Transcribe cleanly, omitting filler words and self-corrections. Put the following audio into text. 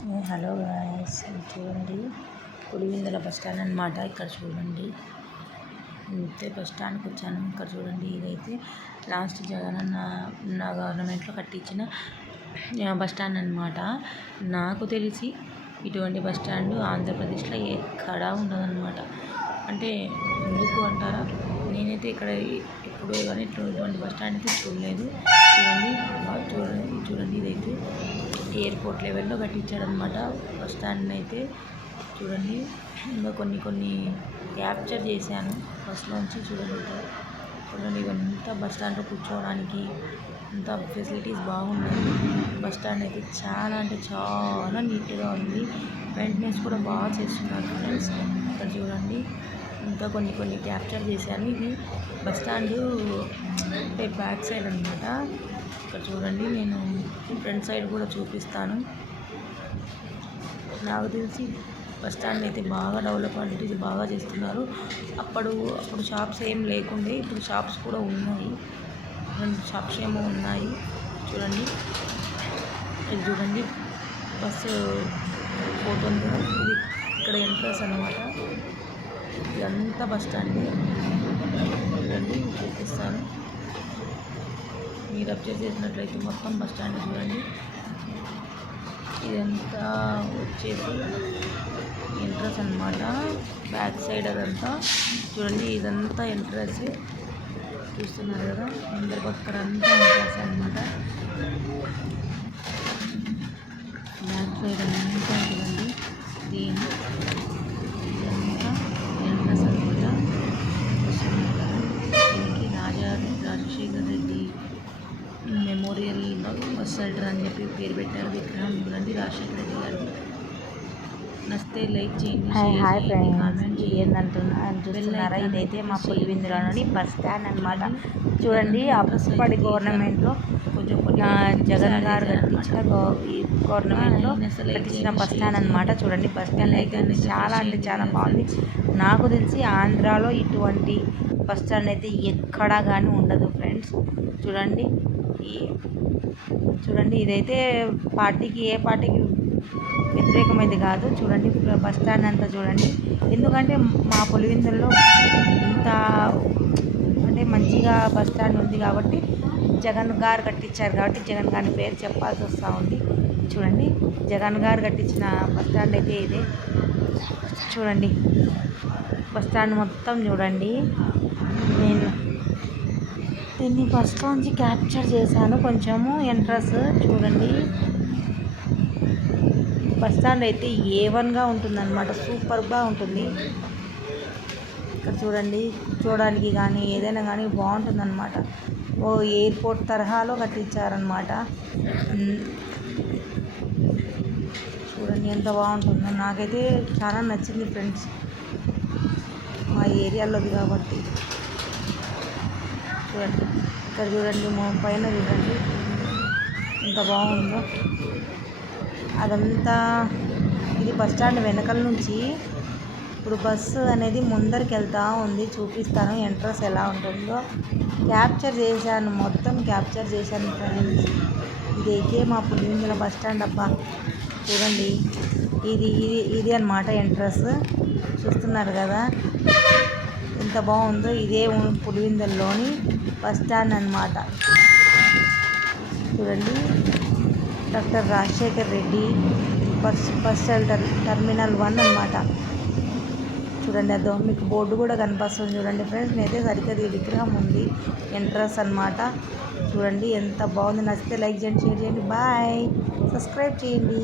Hello guys, చూడండి Pulivendula bus stand అనమాట. ఇక్కడ చూడండి ఇంతే బస్ స్టాండ్కి వచ్చాను. ఇక్కడ చూడండి, ఇదైతే లాస్ట్ జగనన్న గవర్నమెంట్లో కట్టించిన బస్ స్టాండ్ అనమాట. నాకు తెలిసి ఇటువంటి బస్ స్టాండ్ ఆంధ్రప్రదేశ్లో ఎక్కడా ఉండదన్నమాట. అంటే ఎందుకు అంటారా, నేనైతే ఇక్కడ ఎప్పుడు కానీ ఇటువంటి బస్ స్టాండ్ అయితే చూడలేదు. చూడండి ఇదైతే ఎయిర్పోర్ట్ లెవెల్లో కట్టించారనమాట బస్ స్టాండ్ అయితే. చూడండి, ఇంకా కొన్ని క్యాప్చర్ చేశాను బస్లోంచి. చూడండి ఇవంతా బస్ స్టాండ్లో కూర్చోవడానికి అంతా ఫెసిలిటీస్ బాగున్నాయి. బస్ స్టాండ్ అయితే చాలా అంటే చాలా నీట్గా ఉంది. మెయింటెనెన్స్ కూడా బాగా చేస్తున్నారు ఫ్రెండ్స్. ఇక్కడ చూడండి, ఇంకా కొన్ని క్యాప్చర్ చేశాను. ఇది బస్ స్టాండ్ అంటే బ్యాక్ సైడ్ అనమాట. ఇక్కడ చూడండి, నేను ఫ్రంట్ సైడ్ కూడా చూపిస్తాను. నాకు తెలిసి బస్ స్టాండ్ అయితే బాగా డెవలప్మెంట్ బాగా చేస్తున్నారు. అప్పుడు షాప్స్ ఏం లేకుండే, ఇప్పుడు షాప్స్ కూడా ఉన్నాయి. 2 షాప్స్ ఏమో ఉన్నాయి. చూడండి, ఇది చూడండి బస్సు పోతుంది కదా, ఇది ఇక్కడ ఎంట్రన్స్ అనమాట. ఇదంతా బస్ స్టాండ్. చూడండి, చూపిస్తాను. మీరు అబ్జర్వ్ చేసినట్లయితే మొత్తం బస్ స్టాండ్ చూడండి. ఇదంతా వచ్చేసి ఎంట్రన్స్ అనమాట. బ్యాక్ సైడ్ అదంతా చూడండి, ఇదంతా ఎంట్రన్స్ చూస్తున్నారు కదా. అందరి పక్కన అంతా ఎంట్రన్స్ అనమాట. బ్యాక్ సైడ్ అంతా చూడండి, ఇదంతా ఎంట్రన్స్ అనమాట. దీనికి Rajasekhar Reddy memorial bus shelter అని చెప్పి పేరు పెట్టారు. విగ్రహం చూడండి, రాజశేఖర రెడ్డి గారు. నచ్చితే లైక్ చేయండి, హాయ్ ఫ్రెండ్స్, చూస్తున్నారా? ఇదైతే మా పులివెందులలోని బస్ స్టాండ్ అనమాట. చూడండి, అప్పటి గవర్నమెంట్లో జగన్ గారు కట్టించిన గవర్నమెంట్లో కట్టించిన బస్ స్టాండ్ అనమాట. చూడండి, బస్ స్టాండ్ అయితే చాలా అంటే చాలా బాగుంది. నాకు తెలిసి ఆంధ్రాలో ఇటువంటి బస్ స్టాండ్ అయితే ఎక్కడా కానీ ఉండదు ఫ్రెండ్స్. చూడండి, ఇదైతే ఏ పార్టీకి వ్యతిరేకమైంది కాదు. చూడండి, బస్ స్టాండ్ అంతా చూడండి. ఎందుకంటే మా పులివెందుల్లో ఇంత అంటే మంచిగా బస్ స్టాండ్ ఉంది కాబట్టి, జగన్ గారు కట్టించారు కాబట్టి జగన్ గారి పేరు చెప్పాల్సి వస్తూ ఉంది. చూడండి, జగన్ గారు కట్టించిన బస్ స్టాండ్ అయితే ఇదే. చూడండి, బస్ స్టాండ్ మొత్తం చూడండి. నేను దీన్ని బస్లోంచి క్యాప్చర్ చేశాను కొంచెము ఎంట్రన్స్. చూడండి, బస్ స్టాండ్ అయితే A1గా ఉంటుందన్నమాట. సూపర్గా ఉంటుంది. ఇక్కడ చూడండి, చూడడానికి కానీ ఏదైనా కానీ బాగుంటుందన్నమాట. ఎయిర్పోర్ట్ తరహాలో కట్టించారనమాట. చూడండి ఎంత బాగుంటుందో. నాకైతే చాలా నచ్చింది ఫ్రెండ్స్, మా ఏరియాలోది కాబట్టి. చూడండి, ఇక్కడ చూడండి, పైన చూడండి ఎంత బాగుందో. అదంతా ఇది బస్ స్టాండ్ వెనకాల నుంచి ఇప్పుడు బస్సు అనేది ముందరికి వెళ్తూ ఉంది. చూపిస్తాను ఎంట్రన్స్ ఎలా ఉంటుందో. క్యాప్చర్ చేశాను, మొత్తం క్యాప్చర్ చేశాను ఫ్రెండ్స్. ఇదైతే మా పులివెందుల బస్ స్టాండ్. అబ్బా చూడండి, ఇది అన్నమాట ఎంట్రన్స్. చూస్తున్నారు కదా ఎంత బాగుందో. ఇదే పులివెందులలోని బస్ స్టాండ్ అన్నమాట. చూడండి, doctor Rajasekhar Reddy bus shelter terminal 1 అన్నమాట. చూడండి, అదో మీకు బోర్డు కూడా కనిపిస్తుంది. చూడండి ఫ్రెండ్స్, నేనైతే సరిగ్గా విగ్రహం ఉంది ఎంట్రన్స్ అన్నమాట. చూడండి ఎంత బాగుంది. నచ్చితే లైక్ చేయండి, షేర్ చేయండి, బాయ్, సబ్స్క్రైబ్ చేయండి.